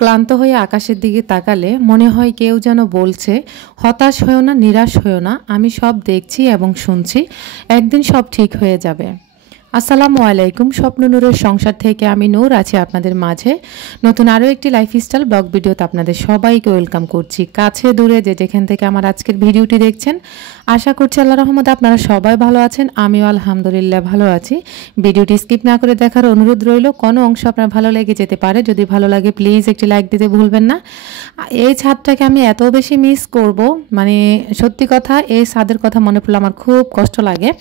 ক্লান্ত হয়ে আকাশের দিকে তাকালে মনে হয় কেউ যেন বলছে, হতাশ হয়েও না, নিরাশ হয়েও না, আমি সব দেখছি এবং শুনছি, একদিন সব ঠিক হয়ে যাবে। আসসালামু আলাইকুম। স্বপ্ন নূরের সংসার থেকে আমি নূর আছি আপনাদের মাঝে। নতুন আরও একটি লাইফস্টাইল ব্লগ ভিডিওতে আপনাদের সবাইকে ওয়েলকাম করছি। কাছে দূরে যে যেখান থেকে আমার আজকের ভিডিওটি দেখছেন, আশা করছি আল্লাহর রহমতে আপনারা সবাই ভালো আছেন। আমিও আলহামদুলিল্লাহ ভালো আছি। ভিডিওটি স্কিপ না করে দেখার অনুরোধ রইল। কোনো অংশ আপনার ভালো লেগে যেতে পারে, যদি ভালো লাগে প্লিজ একটি লাইক দিতে ভুলবেন না। এই ছাদটাকে আমি এত বেশি মিস করব, মানে সত্যি কথা, এই ছাদের কথা মনে পড়লে আমার খুব কষ্ট লাগে।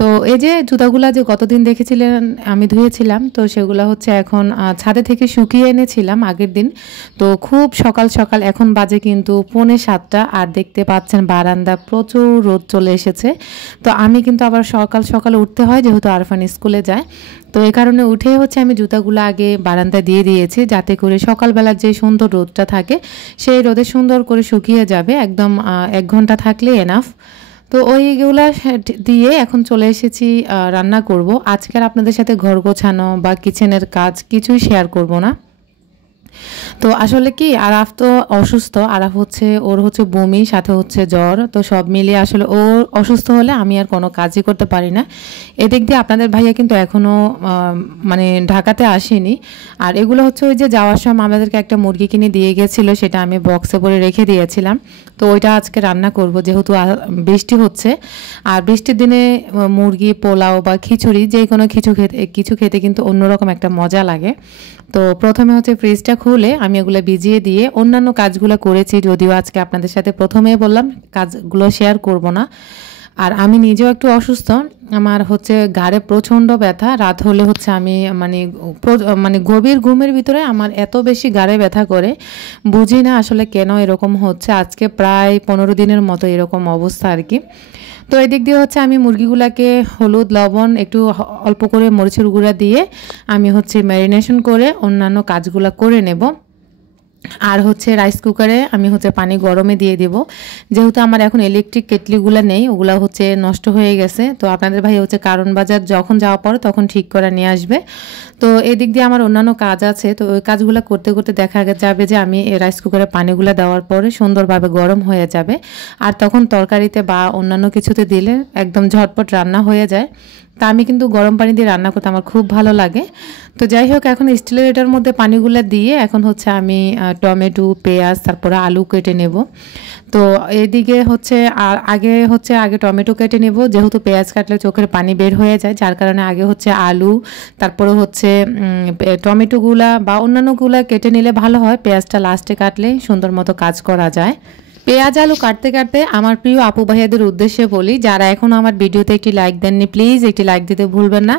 তো এই যে জুতাগুলা যে গতদিন দেখেছিলেন আমি ধুয়েছিলাম, তো সেগুলো হচ্ছে এখন ছাদে থেকে শুকিয়ে এনেছিলাম আগের দিন। তো খুব সকাল সকাল, এখন বাজে কিন্তু 6:45, আর দেখতে পাচ্ছেন বারান্দা প্রচুর রোদ চলে এসেছে। তো আমি কিন্তু আবার সকাল সকাল উঠতে হয়, যেহেতু আরফান স্কুলে যায়। তো এই কারণে উঠে হচ্ছে আমি জুতাগুলো আগে বারান্দা দিয়ে দিয়েছি, যাতে করে সকালবেলা যে সুন্দর রোদটা থাকে সেই রোদে সুন্দর করে শুকিয়ে যাবে। একদম 1 ঘন্টা থাকলে এনাফ। তো ওইগুলা দিয়ে এখন চলে এসেছি রান্না করব। আজকের আপনাদের সাথে ঘর গোছানো বা কিচেনের কাজ কিছুই শেয়ার করব না। তো আসলে কি, আরাফ তো অসুস্থ, আরাফ হচ্ছে ওর হচ্ছে বমি, সাথে হচ্ছে জ্বর। তো সব মিলিয়ে আসলে ও অসুস্থ হলে আমি আর কোনো কাজই করতে পারি না। এদিক দিয়ে আপনাদের ভাইয়া কিন্তু এখনও মানে ঢাকাতে আসেনি। আর এগুলো হচ্ছে ওই যে যাওয়ার সময় আমাদেরকে একটা মুরগি কিনে দিয়ে গেছিলো, সেটা আমি বক্সে করে রেখে দিয়েছিলাম। তো ওইটা আজকে রান্না করব, যেহেতু বৃষ্টি হচ্ছে। আর বৃষ্টির দিনে মুরগি, পোলাও বা খিচুড়ি, যে কোনো কিছু খেতে কিন্তু অন্যরকম একটা মজা লাগে। তো প্রথমে হচ্ছে ফ্রিজটা খুলে আমি এগুলো ভিজিয়ে দিয়ে অন্যান্য কাজগুলো করেছি, যদিও আজকে আপনাদের সাথে প্রথমেই বললাম কাজগুলো শেয়ার করব না। আর আমি নিজেও একটু অসুস্থ, আমার হচ্ছে ঘাড়ে প্রচণ্ড ব্যথা। রাত হলে হচ্ছে আমি মানে গভীর ঘুমের ভিতরে আমার এত বেশি ঘাড়ে ব্যথা করে, বুঝি না আসলে কেন এরকম হচ্ছে। আজকে প্রায় 15 দিনের মতো এরকম অবস্থা আর কি। তো এদিক দিয়ে হচ্ছে আমি মুরগিগুলোকে হলুদ, লবণ, একটু অল্প করে মরিচের গুঁড়া দিয়ে আমি হচ্ছে ম্যারিনেশন করে অন্যান্য কাজগুলো করে নেব। আর হচ্ছে রাইস কুকারে আমি হচ্ছে পানি গরমে দিয়ে দেব, যেহেতু আমার এখন ইলেকট্রিক কেটলিগুলো নেই, ওগুলো হচ্ছে নষ্ট হয়ে গেছে। তো আপনাদের ভাই হচ্ছে কারণ বাজার যখন যাওয়া পড়ে তখন ঠিক করে নিয়ে আসবে। তো এদিক দিয়ে আমার অন্যান্য কাজ আছে, তো ওই কাজগুলো করতে করতে দেখা যাবে যে আমি রাইস কুকারে পানিগুলো দেওয়ার পরে সুন্দরভাবে গরম হয়ে যাবে। আর তখন তরকারিতে বা অন্যান্য কিছুতে দিলে একদম ঝটপট রান্না হয়ে যায়। তা আমি কিন্তু গরম পানি দিয়ে রান্না করতে আমার খুব ভালো লাগে। তো যাই হোক, এখন স্টিলের এটার মধ্যে পানিগুলো দিয়ে এখন হচ্ছে আমি টমেটো, পেঁয়াজ, তারপরে আলু কেটে নেব। তো এদিকে হচ্ছে আগে টমেটো কেটে নেব, যেহেতু পেঁয়াজ কাটলে চোখের পানি বের হয়ে যায়, যার কারণে আগে হচ্ছে আলু, তারপরে হচ্ছে টমেটোগুলা বা অন্যান্যগুলা কেটে নিলে ভালো হয়। পেঁয়াজটা লাস্টে কাটলে সুন্দর মতো কাজ করা যায়। পেঁয়াজ আলু কাটতে কাটতে আমার প্রিয় আপু ভাইয়াদের উদ্দেশ্যে বলি, যারা এখনও আমার ভিডিওতে একটি লাইক দেননি প্লিজ একটি লাইক দিতে ভুলবেন না।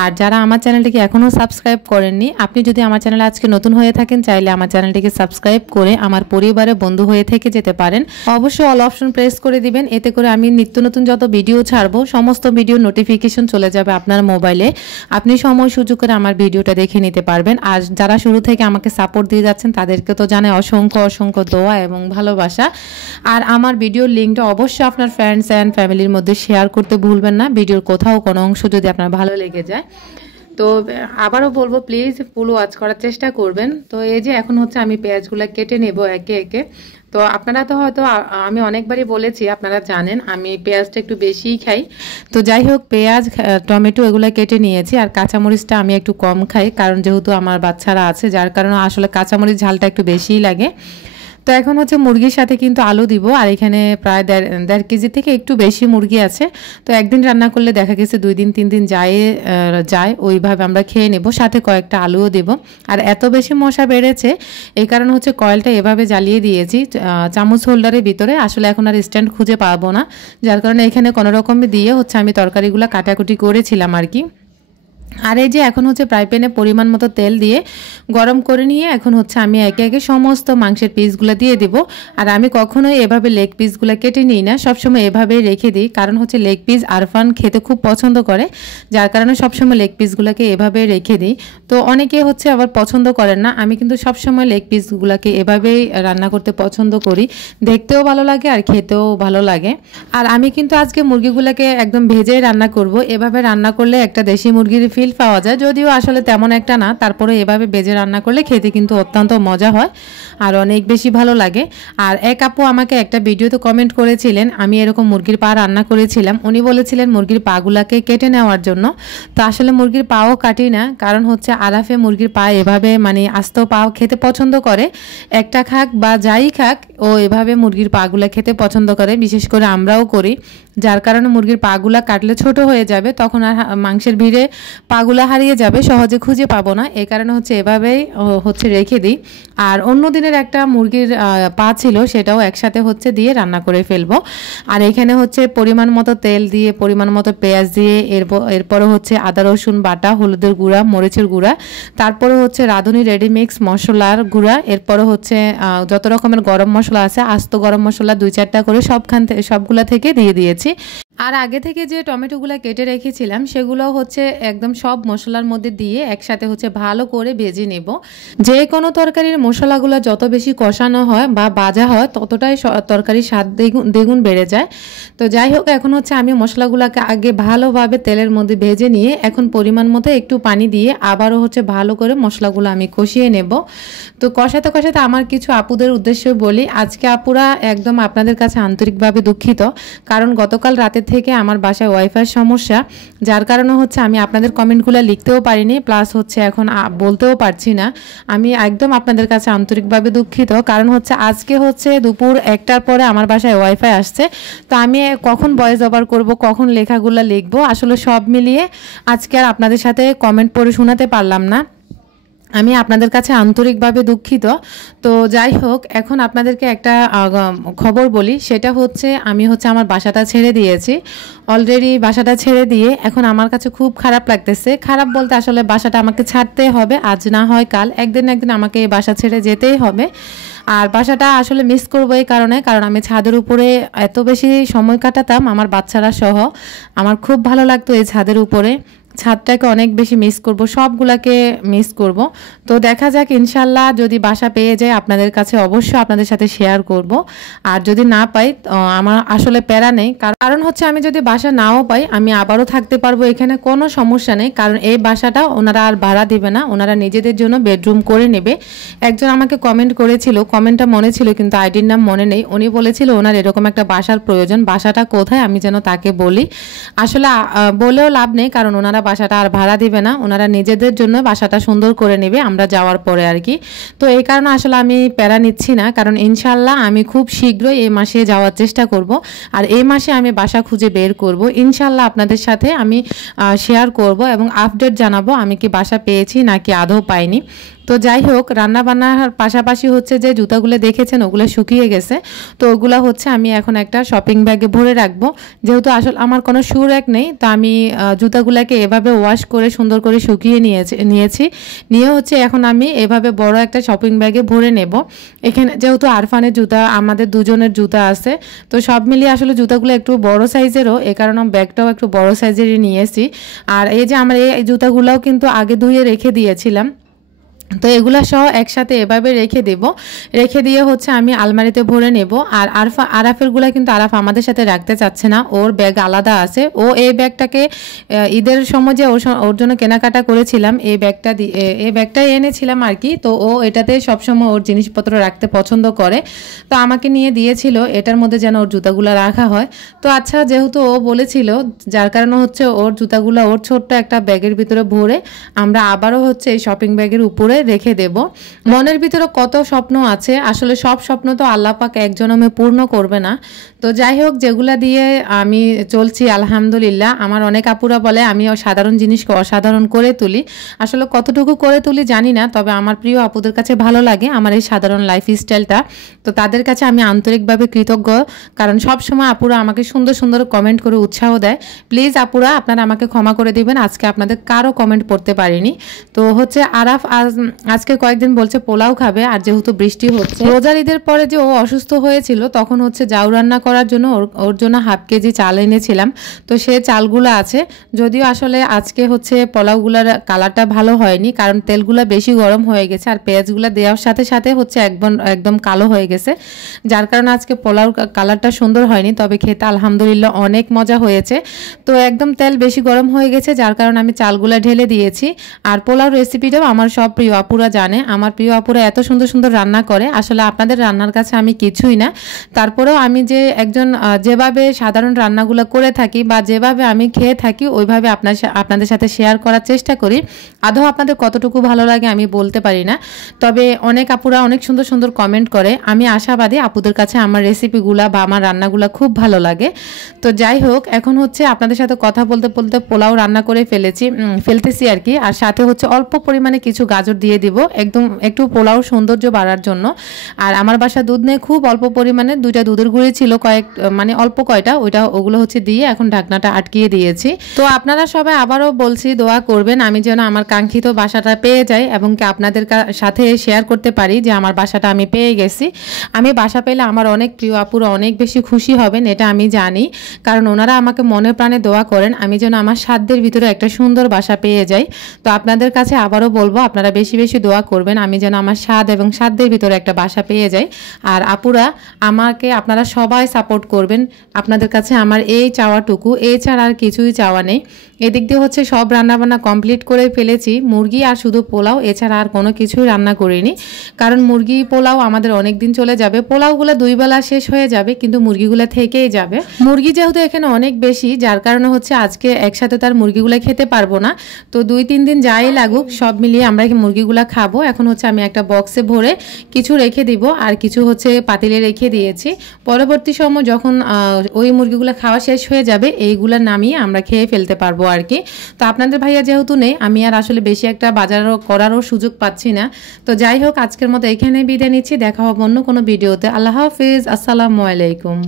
আর যারা আমার চ্যানেলটিকে এখনও সাবস্ক্রাইব করেননি, আপনি যদি আমার চ্যানেলে আজকে নতুন হয়ে থাকেন, চাইলে আমার চ্যানেলটিকে সাবস্ক্রাইব করে আমার পরিবারে বন্ধু হয়ে থেকে যেতে পারেন। অবশ্যই অল অপশন প্রেস করে দিবেন, এতে করে আমি নিত্য নতুন যত ভিডিও ছাড়বো সমস্ত ভিডিও নোটিফিকেশন চলে যাবে আপনার মোবাইলে। আপনি সময় সুযোগ করে আমার ভিডিওটা দেখে নিতে পারবেন। আর যারা শুরু থেকে আমাকে সাপোর্ট দিয়ে যাচ্ছেন তাদেরকে তো জানাই অসংখ্য অসংখ্য দোয়া এবং ভালোবাসা। আর আমার ভিডিওর লিঙ্কটা অবশ্যই আপনার ফ্রেন্ডস অ্যান্ড ফ্যামিলির মধ্যে শেয়ার করতে ভুলবেন না, ভিডিওর কোথাও কোনো অংশ যদি আপনার ভালো লেগে যায়। তো আবারও বলবো প্লিজ ফুল ওয়াচ করার চেষ্টা করবেন। তো এই যে এখন হচ্ছে আমি পেঁয়াজগুলো কেটে নেব একে একে। তো আপনারা তো হয়তো, আমি অনেকবারই বলেছি, আপনারা জানেন আমি পেঁয়াজটা একটু বেশিই খাই। তো যাই হোক, পেঁয়াজ, টমেটো এগুলো কেটে নিয়েছি। আর কাঁচামরিচটা আমি একটু কম খাই, কারণ যেহেতু আমার বাচ্চারা আছে, যার কারণে আসলে কাঁচামরিচ ঝালটা একটু বেশিই লাগে। তো এখন হচ্ছে মুরগির সাথে কিন্তু আলু দিব। আর এখানে প্রায় দেড় কেজি থেকে একটু বেশি মুরগি আছে। তো একদিন রান্না করলে দেখা গেছে 2 দিন 3 দিন যায়, ওইভাবে আমরা খেয়ে নেব। সাথে কয়েকটা আলুও দেব। আর এত বেশি মশা বেড়েছে, এই কারণে হচ্ছে কয়েলটা এভাবে জ্বালিয়ে দিয়েছি চামচ হোল্ডারের ভিতরে। আসলে এখন আর স্ট্যান্ড খুঁজে পাবো না, যার কারণে এখানে কোনো রকমে দিয়ে হচ্ছে আমি তরকারিগুলো কাটাকুটি করেছিলাম আর কি। আর এই যে এখন হচ্ছে ফ্রাই প্যানে পরিমাণ মতো তেল দিয়ে গরম করে নিয়ে এখন হচ্ছে আমি একে একে সমস্ত মাংসের পিসগুলো দিয়ে দেব। আর আমি কখনোই এভাবে লেগ পিসগুলো কেটে নিই না, সবসময় এভাবেই রেখে দিই, কারণ হচ্ছে লেগ পিস আরফান খেতে খুব পছন্দ করে, যার কারণে সবসময় লেগ পিসগুলোকে এভাবে রেখে দিই। তো অনেকে হচ্ছে আবার পছন্দ করেন না, আমি কিন্তু সবসময় লেগ পিসগুলোকে এভাবেই রান্না করতে পছন্দ করি, দেখতেও ভালো লাগে আর খেতেও ভালো লাগে। আর আমি কিন্তু আজকে মুরগিগুলোকে একদম ভেজে রান্না করব। এভাবে রান্না করলে একটা দেশি মুরগির ফিল পাওয়া যায়, যদিও আসলে তেমন একটা না, তারপরে এভাবে ভেজে রান্না করলে খেতে কিন্তু অত্যন্ত মজা হয় আর অনেক বেশি ভালো লাগে। আর এক আপু আমাকে একটা ভিডিওতে কমেন্ট করেছিলেন, আমি এরকম মুরগির পা রান্না করেছিলাম, উনি বলেছিলেন মুরগির পাগুলাকে কেটে নেওয়ার জন্য। তো আসলে মুরগির পাও কাটি না, কারণ হচ্ছে আরাফে মুরগির পা এভাবে মানে আস্ত পাও খেতে পছন্দ করে, একটা খাক বা যাই খাক ও এভাবে মুরগির পাগুলা খেতে পছন্দ করে, বিশেষ করে আমরাও করি। যার কারণে মুরগির পাগুলা কাটলে ছোট হয়ে যাবে, তখন আর মাংসের ভিড়ে পাগুলা হারিয়ে যাবে, সহজে খুঁজে পাবো না, এই কারণে হচ্ছে এভাবেই হচ্ছে রেখে দিই। আর অন্য দিনের একটা মুরগির পা ছিল, সেটাও একসাথে হচ্ছে দিয়ে রান্না করে ফেলবো। আর এখানে হচ্ছে পরিমাণ মতো তেল দিয়ে, পরিমাণ মতো পেঁয়াজ দিয়ে, এরপরে হচ্ছে আদা রসুন বাটা, হলুদের গুঁড়া, মরিচের গুঁড়া, তারপরে হচ্ছে রাঁধুনি রেডিমিক্স মশলার গুঁড়া, এরপরে হচ্ছে যত রকমের গরম মশলা আছে, আস্ত গরম মশলা 2-4টা করে সবগুলা থেকে দিয়ে দিয়েছি। আর আগে থেকে যে টমেটোগুলো কেটে রেখেছিলাম সেগুলো হচ্ছে একদম সব মশলার মধ্যে দিয়ে একসাথে হচ্ছে ভালো করে ভেজে নেব। যে কোনো তরকারির মশলাগুলো যত বেশি কষানো হয় বা ভাজা হয় ততটাই তরকারির স্বাদ দ্বিগুণ বেড়ে যায়। তো যাই হোক, এখন হচ্ছে আমি মশলাগুলোকে আগে ভালোভাবে তেলের মধ্যে ভেজে নিয়ে এখন পরিমাণ মতো একটু পানি দিয়ে আবারও হচ্ছে ভালো করে মশলাগুলো আমি কষিয়ে নেব। তো কষাতে কষাতে আমার কিছু আপুদের উদ্দেশ্যে বলি, আজকে আপুরা একদম আপনাদের কাছে আন্তরিকভাবে দুঃখিত, কারণ গতকাল রাতে থেকে আমার বাসায় ওয়াইফাই সমস্যা, যার কারণে হচ্ছে আমি আপনাদের কমেন্টগুলো লিখতেও পারিনি, প্লাস হচ্ছে এখন বলতেও পারছি না। আমি একদম আপনাদের কাছে আন্তরিকভাবে দুঃখিত, কারণ হচ্ছে আজকে হচ্ছে দুপুর 1টার পরে আমার বাসায় ওয়াইফাই আসছে। তো আমি কখন ভয়েস ওভার করব, কখন লেখাগুলো লিখবো, আসলে সব মিলিয়ে আজকে আর আপনাদের সাথে কমেন্ট পড়ে শোনাতে পারলাম না। আমি আপনাদের কাছে আন্তরিকভাবে দুঃখিত। তো যাই হোক, এখন আপনাদেরকে একটা খবর বলি, সেটা হচ্ছে আমি হচ্ছে আমার বাসাটা ছেড়ে দিয়েছি অলরেডি। বাসাটা ছেড়ে দিয়ে এখন আমার কাছে খুব খারাপ লাগতেছে। খারাপ বলতে আসলে বাসাটা আমাকে ছাড়তেই হবে, আজ না হয় কাল, একদিন একদিন আমাকে এই বাসা ছেড়ে যেতেই হবে। আর বাসাটা আসলে মিস করবো এই কারণে, কারণ আমি ছাদের উপরে এত বেশি সময় কাটাতাম আমার বাচ্চারা সহ, আমার খুব ভালো লাগতো এই ছাদের উপরে। ছাদটাকে অনেক বেশি মিস করব, সবগুলাকে মিস করব। তো দেখা যাক, ইনশাল্লাহ যদি বাসা পেয়ে যায় আপনাদের কাছে অবশ্যই আপনাদের সাথে শেয়ার করব। আর যদি না পাই আমার আসলে প্যারা নেই, কারণ হচ্ছে আমি যদি বাসা নাও পাই আমি আবারও থাকতে পারবো, এখানে কোনো সমস্যা নেই। কারণ এই বাসাটা ওনারা আর ভাড়া দিবে না, ওনারা নিজেদের জন্য বেডরুম করে নেবে। একজন আমাকে কমেন্ট করেছিল, কমেন্টটা মনে ছিল কিন্তু আইডির নাম মনে নেই, উনি বলেছিল ওনার এরকম একটা বাসার প্রয়োজন, বাসাটা কোথায় আমি যেন তাকে বলি। আসলে বলেও লাভ নেই, কারণ ওনারা বাসাটা আর ভাড়া দিবে না, ওনারা নিজেদের জন্য বাসাটা সুন্দর করে নেবে আমরা যাওয়ার পরে আর কি। তো এই কারণে আসলে আমি প্যারা নিচ্ছি না, কারণ ইনশাল্লাহ আমি খুব শীঘ্রই এই মাসে যাওয়ার চেষ্টা করব। আর এই মাসে আমি বাসা খুঁজে বের করব ইনশাল্লাহ, আপনাদের সাথে আমি শেয়ার করব এবং আপডেট জানাবো আমি কি বাসা পেয়েছি নাকি আদৌ পাইনি। তো যাই হোক, রান্না বান্নার পাশাপাশি হচ্ছে যে জুতাগুলো দেখেছেন ওগুলো শুকিয়ে গেছে, তো ওগুলো হচ্ছে আমি এখন একটা শপিং ব্যাগে ভরে রাখবো। যেহেতু আসলে আমার কোনো শু র্যাক নেই, তো আমি জুতাগুলোকে এভাবে ওয়াশ করে সুন্দর করে শুকিয়ে নিয়ে হচ্ছে এখন আমি এভাবে বড় একটা শপিং ব্যাগে ভরে নেব। এখানে যেহেতু আরফানের জুতা, আমাদের দুজনের জুতা আছে, তো সব মিলিয়ে আসলে জুতাগুলো একটু বড় সাইজেরও, এ কারণে ব্যাগটাও একটু বড় সাইজেরই নিয়েছি। আর এই যে আমার এই জুতাগুলোও কিন্তু আগে ধুয়ে রেখে দিয়েছিলাম, তো এগুলা সহ একসাথে এভাবে রেখে দিয়ে হচ্ছে আমি আলমারিতে ভরে নেব। আর আরাফেরগুলা কিন্তু আরাফ আমাদের সাথে রাখতে চাচ্ছে না, ওর ব্যাগ আলাদা আছে। ও এই ব্যাগটাকে ঈদের সময় যে ওর জন্য কেনাকাটা করেছিলাম এই ব্যাগটাই এনেছিলাম আর কি, তো ও এটাতে সবসময় ওর জিনিসপত্র রাখতে পছন্দ করে, তো আমাকে নিয়ে দিয়েছিল এটার মধ্যে যেন ওর জুতাগুলো রাখা হয়। তো আচ্ছা, যেহেতু ও বলেছিল, যার কারণে হচ্ছে ওর জুতাগুলো ওর ছোট্ট একটা ব্যাগের ভিতরে ভরে আমরা আবারও হচ্ছে এই শপিং ব্যাগের উপরে রেখে দেব। মনের ভিতরে কত স্বপ্ন আছে, আসলে সব স্বপ্ন তো আল্লাহ পাক এক জন্মে পূর্ণ করবে না। তো যাই হোক, যেগুলা দিয়ে আমি চলছি আলহামদুলিল্লাহ। আমার অনেক আপুরা বলে আমি সাধারণ জিনিসকে অসাধারণ করে তুলি, আসলে কতটুকু করে তুলি জানি না, তবে আমার প্রিয় আপুদের কাছে ভালো লাগে আমার এই সাধারণ লাইফ স্টাইলটা। তো তাদের কাছে আমি আন্তরিকভাবে কৃতজ্ঞ, কারণ সব সময় আপুরা আমাকে সুন্দর সুন্দর কমেন্ট করে উৎসাহ দেয়। প্লিজ আপুরা, আপনারা আমাকে ক্ষমা করে দিবেন, আজকে আপনাদের কারো কমেন্ট পড়তে পারিনি। তো হচ্ছে আরাফ আজ আজকে কয়েকদিন বলছে পোলাও খাবে, আর যেহেতু বৃষ্টি হচ্ছে, রোজার ঈদের পরে যে ও অসুস্থ হয়েছিল তখন হচ্ছে জাউ রান্না করার জন্য ওর জন্য হাফ কেজি চাল এনেছিলাম। তো সে চালগুলো আছে, যদিও আসলে আজকে হচ্ছে পোলাওগুলার কালারটা ভালো হয়নি, কারণ তেলগুলো বেশি গরম হয়ে গেছে আর পেঁয়াজগুলো দেওয়ার সাথে সাথে হচ্ছে একদম কালো হয়ে গেছে, যার কারণে আজকে পোলাও কালারটা সুন্দর হয়নি। তবে খেতে আলহামদুলিল্লাহ অনেক মজা হয়েছে। তো একদম তেল বেশি গরম হয়ে গেছে, যার কারণে আমি চালগুলো ঢেলে দিয়েছি। আর পোলাও রেসিপিটাও আমার সব প্রিয় আপুরা জানে, আমার প্রিয় আপুরা এত সুন্দর সুন্দর রান্না করে, আসলে আপনাদের রান্নার কাছে আমি কিছুই না। তারপরেও আমি যে একজন যেভাবে সাধারণ রান্নাগুলো করে থাকি বা যেভাবে আমি খেয়ে থাকি ওইভাবে আপনাদের সাথে শেয়ার করার চেষ্টা করি। আদৌ আপনাদের কতটুকু ভালো লাগে আমি বলতে পারি না, তবে অনেক আপুরা অনেক সুন্দর সুন্দর কমেন্ট করে। আমি আশাবাদী আপুদের কাছে আমার রেসিপিগুলা বা আমার রান্নাগুলো খুব ভালো লাগে। তো যাই হোক, এখন হচ্ছে আপনাদের সাথে কথা বলতে বলতে পোলাও রান্না করে ফেলতেছি আর কি। আর সাথে হচ্ছে অল্প পরিমাণে কিছু গাজর দিয়ে দিব, একদম একটু পোলাও সৌন্দর্য বাড়ার জন্য। আর আমার বাসা দুধ নেই, খুব অল্প পরিমাণে 2টা দুধের গুঁড়ি ছিল, অল্প কয়টা, ওগুলো হচ্ছে দিয়ে এখন ঢাকনাটা আটকিয়ে দিয়েছি। তো আপনারা সবাই আবারও বলছি দোয়া করবেন আমি যেন আমার কাঙ্ক্ষিত বাসাটা পেয়ে যাই এবং কি আপনাদের সাথে শেয়ার করতে পারি যে আমার বাসাটা আমি পেয়ে গেছি। আমি বাসা পেলে আমার অনেক প্রিয় আপুরা অনেক বেশি খুশি হবেন, এটা আমি জানি, কারণ ওনারা আমাকে মনে প্রাণে দোয়া করেন আমি যেন আমার সাধ্যের ভিতরে একটা সুন্দর বাসা পেয়ে যাই। তো আপনাদের কাছে আবারও বলবো আপনারা বেশি বেশি দোয়া করবেন আমি যেন আমার স্বাদ এবং সাধ্যের ভিতরে একটা বাসা পেয়ে যাই। আর আপুরা আমাকে আপনারা সবাই সাপোর্ট করবেন, আপনাদের কাছে আমার এই চাওয়াটুকু, এছাড়া আর কিছুই চাওয়া নেই। এদিক দিয়ে হচ্ছে সব রান্নাবান্না কমপ্লিট করে ফেলেছি, মুরগি আর শুধু পোলাও, এছাড়া আর কোনো কিছুই রান্না করিনি, কারণ মুরগি পোলাও আমাদের অনেক দিন চলে যাবে। পোলাওগুলো 2 বেলা শেষ হয়ে যাবে কিন্তু মুরগিগুলো থেকেই যাবে। মুরগি যেহেতু এখানে অনেক বেশি, যার কারণে হচ্ছে আজকে একসাথে তার মুরগিগুলো খেতে পারবো না। তো 2-3 দিন যাই লাগুক সব মিলিয়ে আমরা মুরগিগুলো খাবো। এখন হচ্ছে আমি একটা বক্সে ভরে কিছু রেখে দিব আর কিছু হচ্ছে পাতিলে রেখে দিয়েছি। পরবর্তী সময় যখন ওই মুরগিগুলো খাওয়া শেষ হয়ে যাবে এইগুলো নামিয়ে আমরা খেয়ে ফেলতে পারবো আর কি। তো আপনাদের ভাইয়া যেহেতু নেই, আমি আর আসলে বেশি একটা বাজার করারও সুযোগ পাচ্ছি না। তো যাই হোক, আজকের মতো এখানে বিদায় নিচ্ছি, দেখা হবে অন্য কোনো ভিডিওতে। আল্লাহ হাফিজ, আসসালামু আলাইকুম।